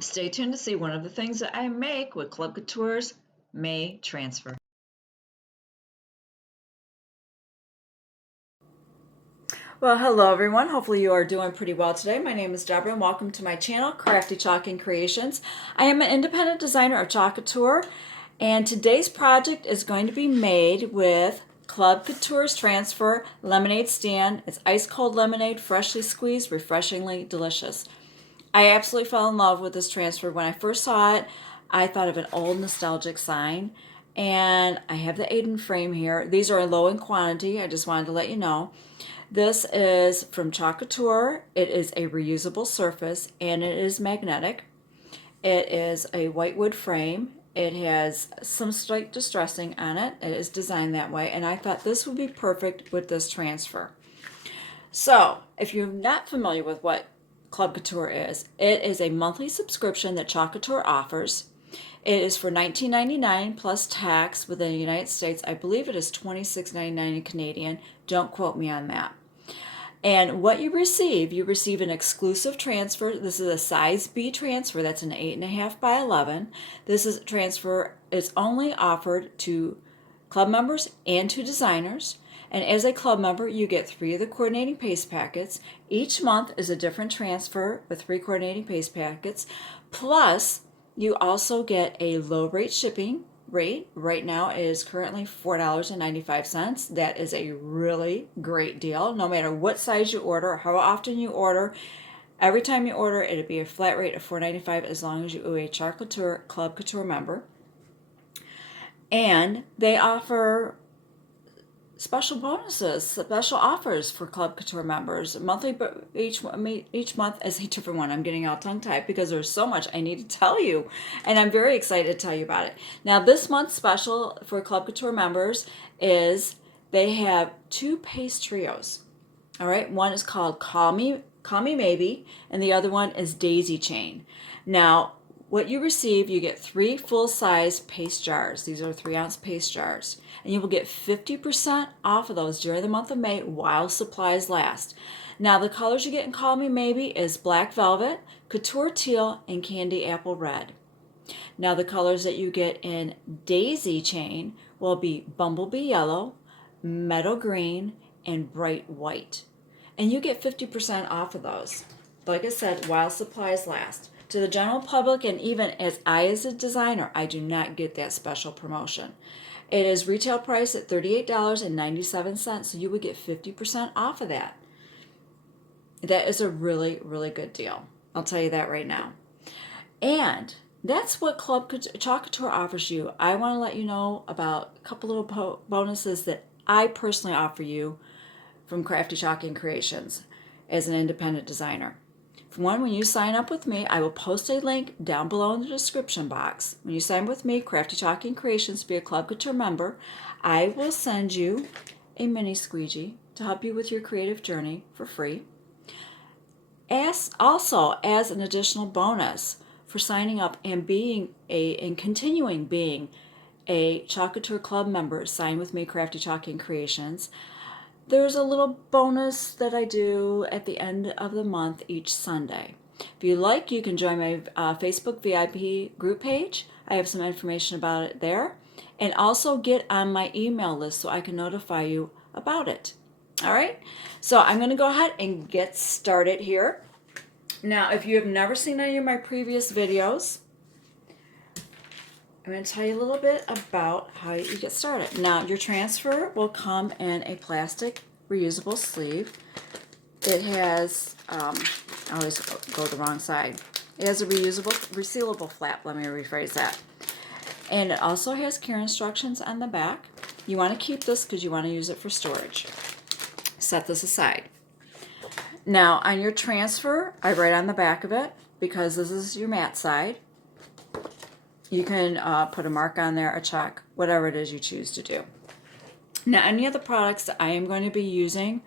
Stay tuned to see one of the things that I make with Club Couture's May transfer. Well, hello everyone. Hopefully you are doing pretty well today. My name is Deborah and welcome to my channel, Crafty Chalk Creations. I am an independent designer of Chalk Couture, and today's project is going to be made with Club Couture's Transfer Lemonade Stand. It's ice cold lemonade, freshly squeezed, refreshingly delicious. I absolutely fell in love with this transfer. When I first saw it, I thought of an old nostalgic sign. And I have the Aiden frame here. These are low in quantity. I just wanted to let you know. This is from Chalk Couture. It is a reusable surface and it is magnetic. It is a white wood frame. It has some slight distressing on it. It is designed that way. And I thought this would be perfect with this transfer. So if you're not familiar with what Club Couture is, it is a monthly subscription that Chalk Couture offers. It is for $19.99 plus tax within the United States. I believe it is $26.99 in Canadian. Don't quote me on that. And what you receive an exclusive transfer. This is a size B transfer. That's an 8.5 by 11. This is transfer is only offered to club members and to designers. And as a club member, you get 3 of the coordinating paste packets. Each month is a different transfer with 3 coordinating paste packets. Plus, you also get a low rate shipping rate. Right now it is currently $4.95. That is a really great deal. No matter what size you order, how often you order, every time you order, it'll be a flat rate of $4.95 as long as you are a Chalk Couture Club Couture member. And they offer special bonuses, special offers for Club Couture members. Monthly, each month is a different one. I'm getting all tongue-tied because there's so much I need to tell you, and I'm very excited to tell you about it. Now, this month's special for Club Couture members is they have 2 paste trios. All right, one is called Call Me Maybe, and the other one is Daisy Chain. Now, what you receive, you get 3 full-size paste jars. These are 3-ounce paste jars. And you will get 50% off of those during the month of May while supplies last. Now, the colors you get in Call Me Maybe is Black Velvet, Couture Teal, and Candy Apple Red. Now, the colors that you get in Daisy Chain will be Bumblebee Yellow, Meadow Green, and Bright White. And you get 50% off of those. Like I said, while supplies last. To the general public, and even as a designer, I do not get that special promotion. It is retail price at $38.97, so you would get 50% off of that. That is a really, really good deal. I'll tell you that right now. And that's what Chalk Couture offers you. I want to let you know about a couple little bonuses that I personally offer you from Crafty Chalk Creations as an independent designer. For one, when you sign up with me, I will post a link down below in the description box. When you sign with me, Crafty Chalk Creations, to be a Club Couture member, I will send you a mini squeegee to help you with your creative journey for free. Also, as an additional bonus for signing up and continuing being a Chalk Couture Club member, sign with me, Crafty Chalk Creations. There's a little bonus that I do at the end of the month each Sunday. If you like, you can join my Facebook VIP group page. I have some information about it there. And also get on my email list so I can notify you about it. All right? So I'm going to go ahead and get started here. Now, if you have never seen any of my previous videos, I'm going to tell you a little bit about how you get started. Now, your transfer will come in a plastic reusable sleeve. It has, I always go the wrong side. It has a resealable flap, let me rephrase that. And it also has care instructions on the back. You want to keep this because you want to use it for storage. Set this aside. Now, on your transfer, I write on the back of it, because this is your matte side. You can put a mark on there, a check, whatever it is you choose to do. Now, any of the products that I am going to be using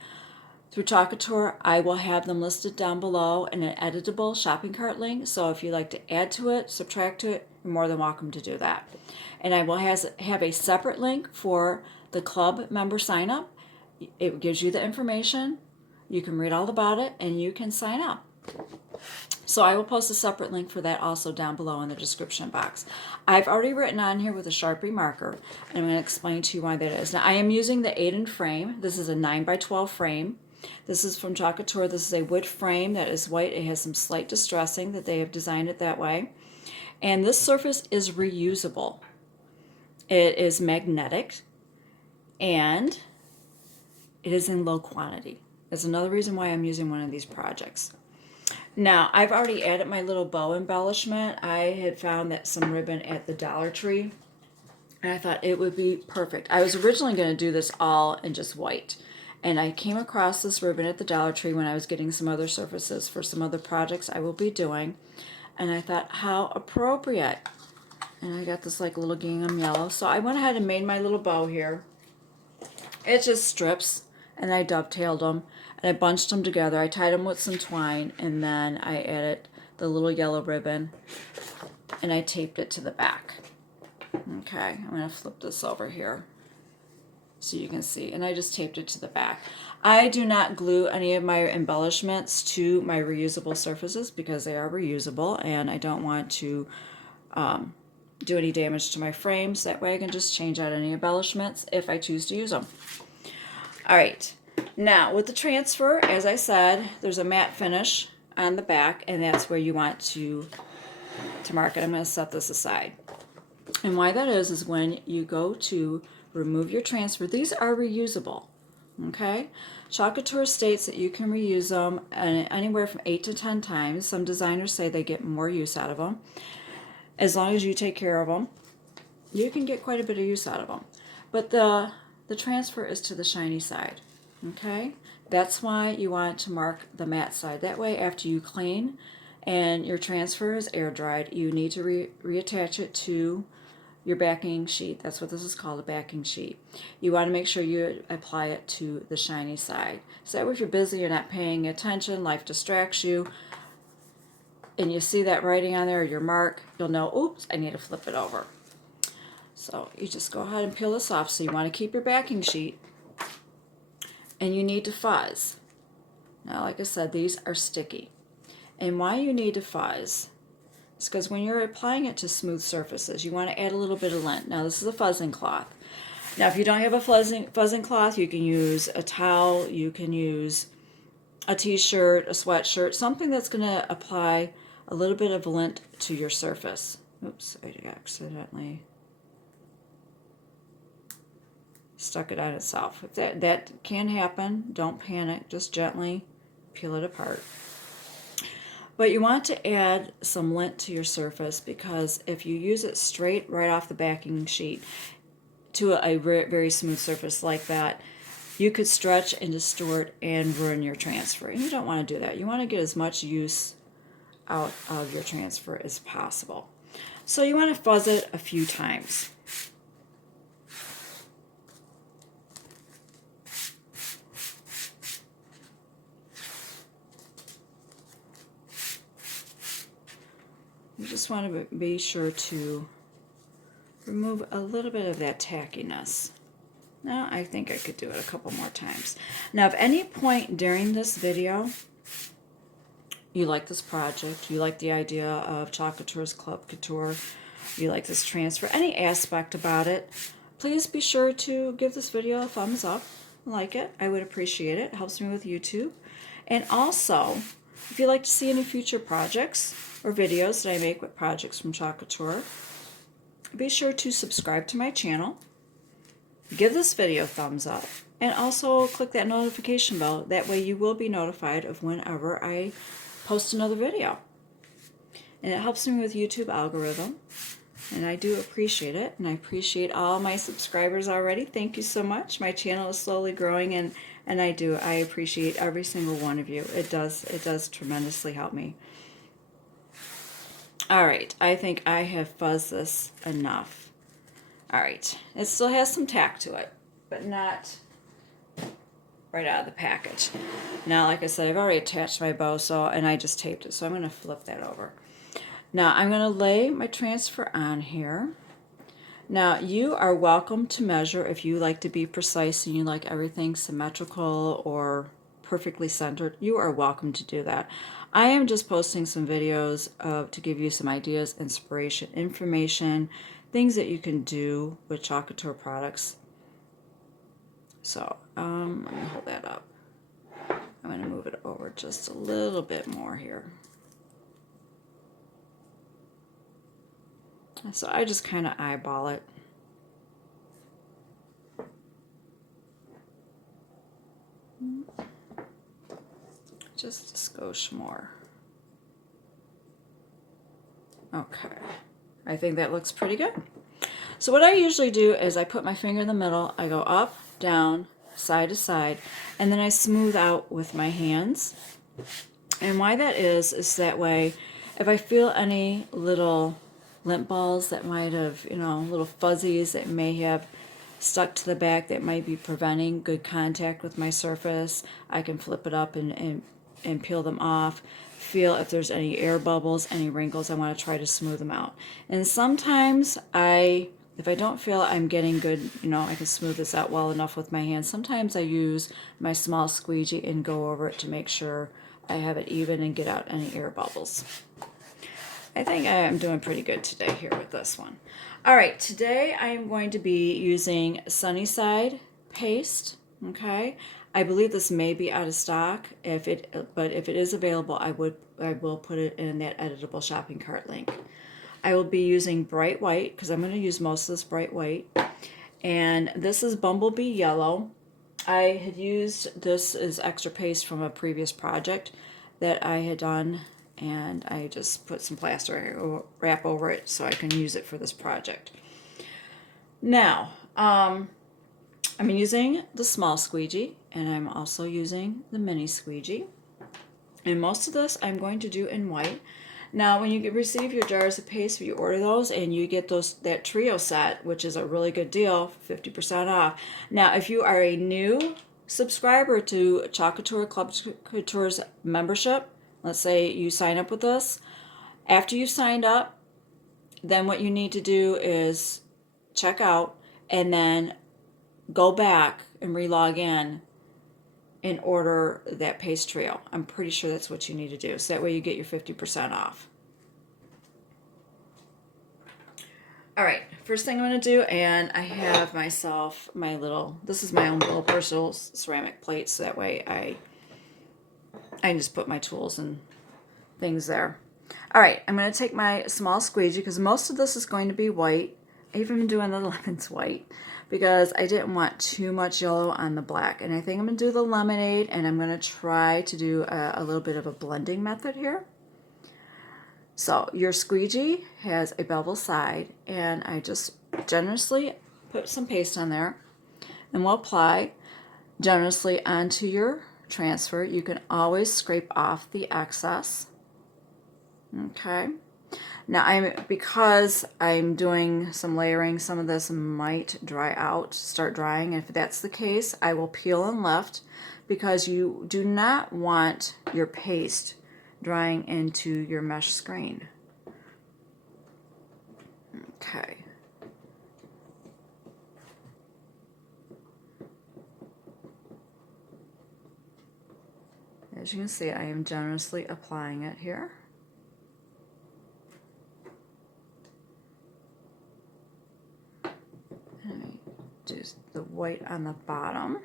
through Chalk Couture, I will have them listed down below in an editable shopping cart link. So if you'd like to add to it, subtract to it, you're more than welcome to do that. And I will have a separate link for the club member sign up. It gives you the information. You can read all about it and you can sign up. So I will post a separate link for that also down below in the description box. I've already written on here with a Sharpie marker, and I'm going to explain to you why that is. Now I am using the 8" frame. This is a 9x12 frame. This is from Chalk Couture. This is a wood frame that is white. It has some slight distressing that they have designed it that way. And this surface is reusable. It is magnetic, and it is in low quantity. That's another reason why I'm using one of these projects. Now, I've already added my little bow embellishment. I had found that some ribbon at the Dollar Tree, and I thought it would be perfect. I was originally going to do this all in just white, and I came across this ribbon at the Dollar Tree when I was getting some other surfaces for some other projects I will be doing, and I thought, how appropriate. And I got this like little gingham yellow, so I went ahead and made my little bow here. It's just strips, and I dovetailed them. And I bunched them together. I tied them with some twine, and then I added the little yellow ribbon, and I taped it to the back. Okay, I'm going to flip this over here so you can see. And I just taped it to the back. I do not glue any of my embellishments to my reusable surfaces because they are reusable, and I don't want to do any damage to my frames. That way I can just change out any embellishments if I choose to use them. All right. Now, with the transfer, as I said, there's a matte finish on the back, and that's where you want to mark it. I'm going to set this aside. And why that is when you go to remove your transfer, these are reusable, okay? Chalk Couture states that you can reuse them anywhere from 8 to 10 times. Some designers say they get more use out of them. As long as you take care of them, you can get quite a bit of use out of them. But the transfer is to the shiny side. Okay, that's why you want to mark the matte side. That way, after you clean and your transfer is air dried, you need to reattach it to your backing sheet. That's what this is called, a backing sheet. You want to make sure you apply it to the shiny side. So that way, if you're busy, you're not paying attention, life distracts you, and you see that writing on there, your mark, you'll know, oops, I need to flip it over. So you just go ahead and peel this off. So you want to keep your backing sheet. And you need to fuzz. Now, like I said, these are sticky. And why you need to fuzz is because when you're applying it to smooth surfaces, you want to add a little bit of lint. Now, this is a fuzzing cloth. Now, if you don't have a fuzzing cloth, you can use a towel, you can use a t-shirt, a sweatshirt, something that's going to apply a little bit of lint to your surface. Oops, I accidentally stuck it on itself. If that can happen, don't panic, just gently peel it apart. But you want to add some lint to your surface, because if you use it straight right off the backing sheet to a very smooth surface like that, you could stretch and distort and ruin your transfer. And you don't want to do that. You want to get as much use out of your transfer as possible. So you want to fuzz it a few times. You just want to be sure to remove a little bit of that tackiness. Now, I think I could do it a couple more times. Now, if any point during this video you like this project, you like the idea of Chalk Couture's Club Couture, you like this transfer, any aspect about it, please be sure to give this video a thumbs up, like it. I would appreciate it. It helps me with YouTube. And also, if you'd like to see any future projects or videos that I make with projects from Chalk Couture, be sure to subscribe to my channel, give this video a thumbs up, and also click that notification bell. That way you will be notified of whenever I post another video. And it helps me with YouTube algorithm, and I do appreciate it, and I appreciate all my subscribers already. Thank you so much. My channel is slowly growing, and I appreciate every single one of you. It does tremendously help me. All right, I think I have fuzzed this enough. All right, it still has some tack to it, but not right out of the package. Now, like I said, I've already attached my bow, and I just taped it, so I'm going to flip that over. Now, I'm going to lay my transfer on here. Now, you are welcome to measure if you like to be precise and you like everything symmetrical or perfectly centered. You are welcome to do that. I am just posting some videos to give you some ideas, inspiration, information, things that you can do with Chalk Couture products. So let me hold that up. I'm going to move it over just a little bit more here. So I just kind of eyeball it. Just a skosh more. Okay, I think that looks pretty good. So what I usually do is I put my finger in the middle, I go up, down, side to side, and then I smooth out with my hands. And why that is that way, if I feel any little lint balls that might have, little fuzzies that may have stuck to the back that might be preventing good contact with my surface, I can flip it up and peel them off. Feel if there's any air bubbles, any wrinkles, I want to try to smooth them out. And sometimes if I don't feel I'm getting good, I can smooth this out well enough with my hands. Sometimes I use my small squeegee and go over it to make sure I have it even and get out any air bubbles. I think I am doing pretty good today here with this one. All right, today I am going to be using Sunnyside paste, okay? I believe this may be out of stock, but if it is available, I will put it in that editable shopping cart link. I will be using bright white because I'm going to use most of this bright white. And this is Bumblebee Yellow. I had used this as extra paste from a previous project that I had done, and I just put some plaster wrap over it so I can use it for this project. Now, I'm using the small squeegee, and I'm also using the mini squeegee. And most of this I'm going to do in white. Now, when you receive your jars of paste, if you order those and you get that trio set, which is a really good deal, 50% off. Now, if you are a new subscriber to Chalk Couture Club Couture's membership, let's say you sign up with us, after you signed up, then what you need to do is check out and then go back and re-log in order that paste trio. I'm pretty sure that's what you need to do. So that way you get your 50% off. All right, first thing I'm going to do, and I have myself this is my own little personal ceramic plate, so that way I can just put my tools and things there. All right, I'm going to take my small squeegee because most of this is going to be white. I even doing the lemons white because I didn't want too much yellow on the black. And I think I'm going to do the lemonade, and I'm going to try to do a little bit of a blending method here. So your squeegee has a bevel side, and I just generously put some paste on there, and we'll apply generously onto your transfer. You can always scrape off the excess. Okay. Now, because I'm doing some layering, some of this might dry out, start drying. And if that's the case, I will peel and lift because you do not want your paste drying into your mesh screen. Okay. As you can see, I am generously applying it here. Do the white on the bottom.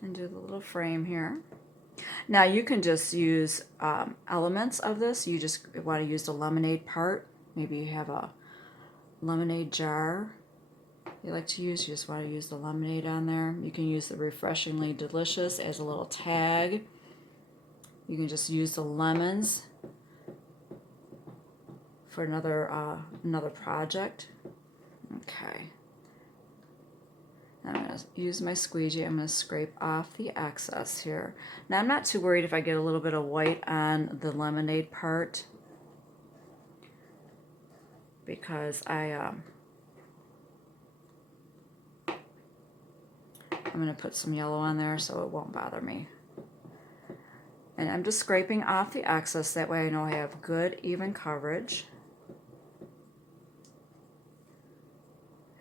And do the little frame here. Now you can just use elements of this. You just want to use the lemonade part. Maybe you have a lemonade jar you like to use. You just want to use the lemonade on there. You can use the Refreshingly Delicious as a little tag. You can just use the lemons for another project. Okay. I'm going to use my squeegee. I'm going to scrape off the excess here. Now I'm not too worried if I get a little bit of white on the lemonade part because I'm going to put some yellow on there so it won't bother me. And I'm just scraping off the excess, that way I know I have good even coverage.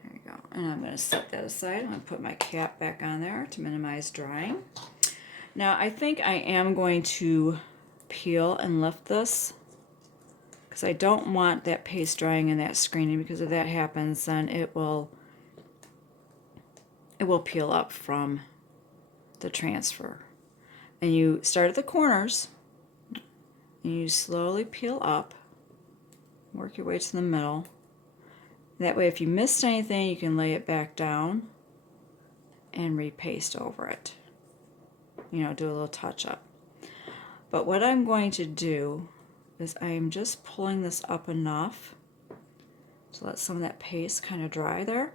There you go. And I'm going to set that aside. I'm going to put my cap back on there to minimize drying. Now I think I am going to peel and lift this because I don't want that paste drying in that screening, because if that happens then it will peel up from the transfer. And you start at the corners and you slowly peel up, work your way to the middle. That way if you missed anything you can lay it back down and repaste over it. You know, do a little touch up. But what I'm going to do is I am just pulling this up enough to let some of that paste kind of dry there.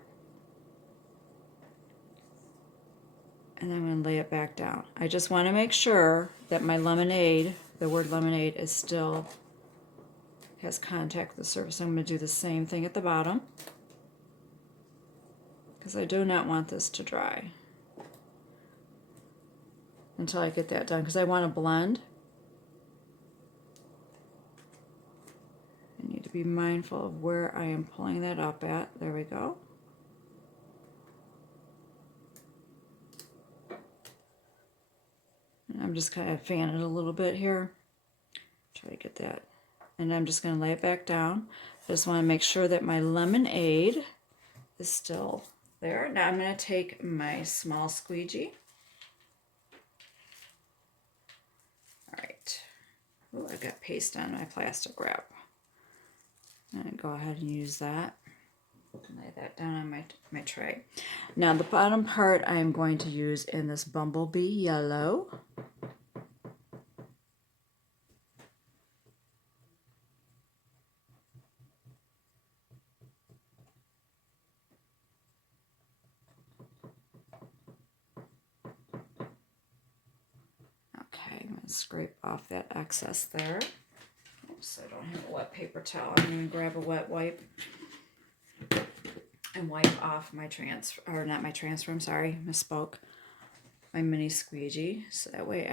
And I'm going to lay it back down. I just want to make sure that my lemonade, the word lemonade, is still has contact with the surface. I'm going to do the same thing at the bottom because I do not want this to dry until I get that done, because I want to blend. I need to be mindful of where I am pulling that up at. There we go. And I'm just kind of fanning it a little bit here. Try to get that. And I'm just going to lay it back down. I just want to make sure that my lemonade is still there. Now I'm going to take my small squeegee. All right. Oh, I've got paste on my plastic wrap. I'm going to go ahead and use that. Lay that down on my tray. Now the bottom part I am going to use in this bumblebee yellow. Okay, I'm going to scrape off that excess there. Oops, I don't have a wet paper towel. I'm going to grab a wet wipe and wipe off my transfer, or not my transfer, I'm sorry, misspoke, my mini squeegee, so that way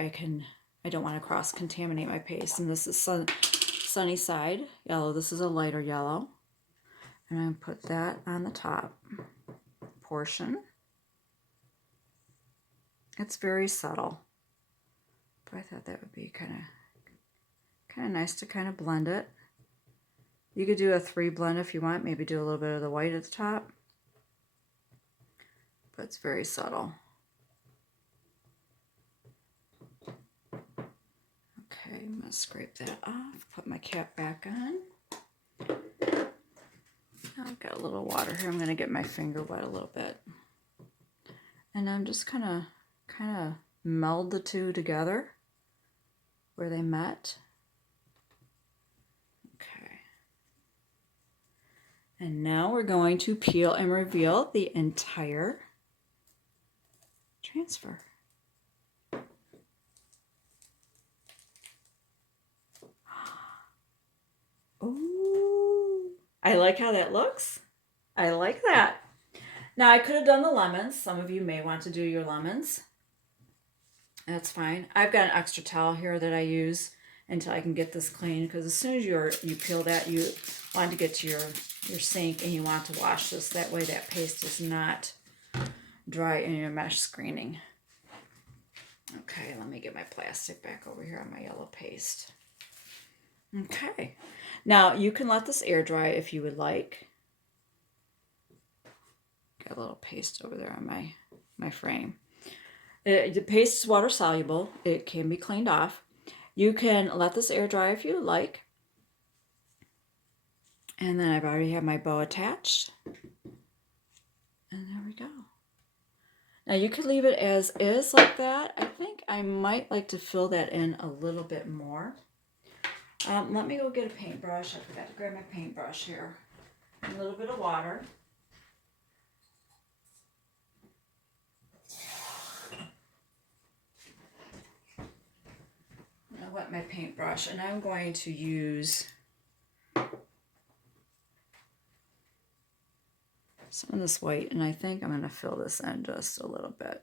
I don't want to cross-contaminate my paste. And this is sunny side yellow. This is a lighter yellow. And I'm going to put that on the top portion. It's very subtle, but I thought that would be kind of nice to kind of blend it. You could do a 3 blend if you want, maybe do a little bit of the white at the top, but it's very subtle. Okay, I'm going to scrape that off, put my cap back on. I've got a little water here. I'm going to get my finger wet a little bit. And I'm just kind of meld the two together where they met. Okay. And now we're going to peel and reveal the entire transfer. Ooh, I like how that looks. I like that. Now I could have done the lemons. Some of you may want to do your lemons. That's fine. I've got an extra towel here that I use until I can get this clean, because as soon as you peel that, you want to get to your sink and you want to wash this. That way that paste is not dry in your mesh screening. Okay, let me get my plastic back over here on my yellow paste. Okay, now you can let this air dry if you would like. Got a little paste over there on my frame. The paste is water soluble. It can be cleaned off. You can let this air dry if you like. And then I've already have my bow attached. And there we go. Now you could leave it as is like that. I think I might like to fill that in a little bit more. Let me go get a paintbrush. I forgot to grab my paintbrush here. A little bit of water. I wet my paintbrush, and I'm going to use some of this white, and I think I'm going to fill this in just a little bit.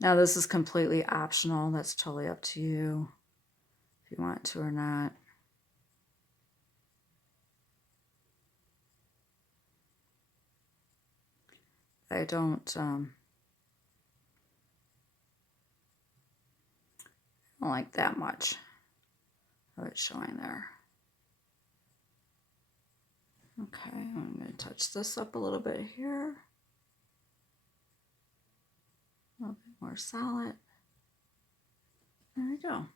Now this is completely optional. That's totally up to you if you want to or not. I don't like that much of it showing there. Okay, I'm going to touch this up a little bit here. A little bit more solid. There we go.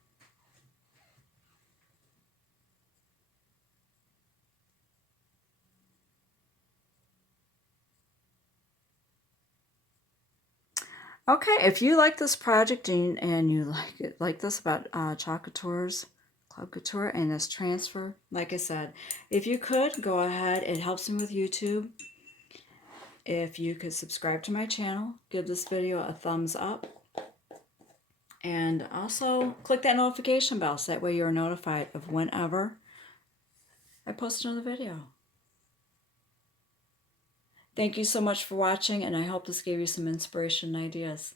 Okay, if you like this project and you like this about Chalk Couture's Club Couture and this transfer, like I said, if you could go ahead, it helps me with YouTube. If you could subscribe to my channel, give this video a thumbs up, and also click that notification bell so that way you're notified of whenever I post another video. Thank you so much for watching, and I hope this gave you some inspiration and ideas.